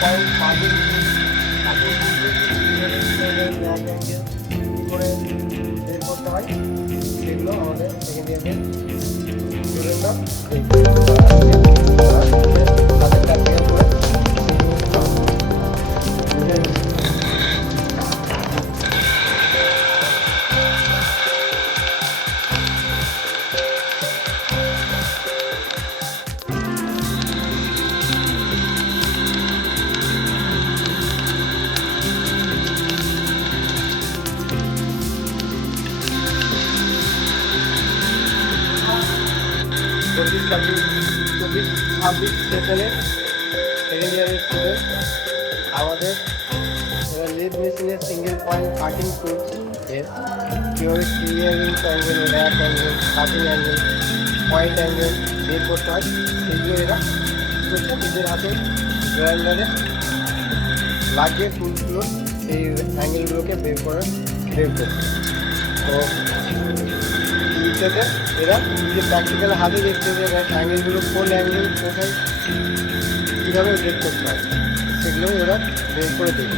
Point marking করে বের করতে হয়, সেগুলো আমাদের সেকেন্ড ইয়ারের স্টুডেন্টরা তাদের প্র্যাকটিক্যাল করে চব্বিশ ছাব্বিশ সেশনে সেকেন্ড ইয়ারের স্টুডেন্ট আমাদের এবার লিড মেশিনের সিঙ্গেল পয়েন্ট কাটিং টুলস এর কীভাবে clearing angle, rap angle, cutting angle, point angle বের করতে হয়, সেগুলো এরা করছে নিজের হাতে গ্রাইন্ডারে লাগিয়ে টুলসগুলো সেই অ্যাঙ্গেলগুলোকে বের করছে। তো ইউটিউবে এরা যে প্র্যাকটিক্যাল হাতে দেখতে যে অ্যাঙ্গেলগুলো কোন অ্যাঙ্গেল কোথায় কীভাবে বের করতে হয় সেগুলো ওরা বের করে দেবে।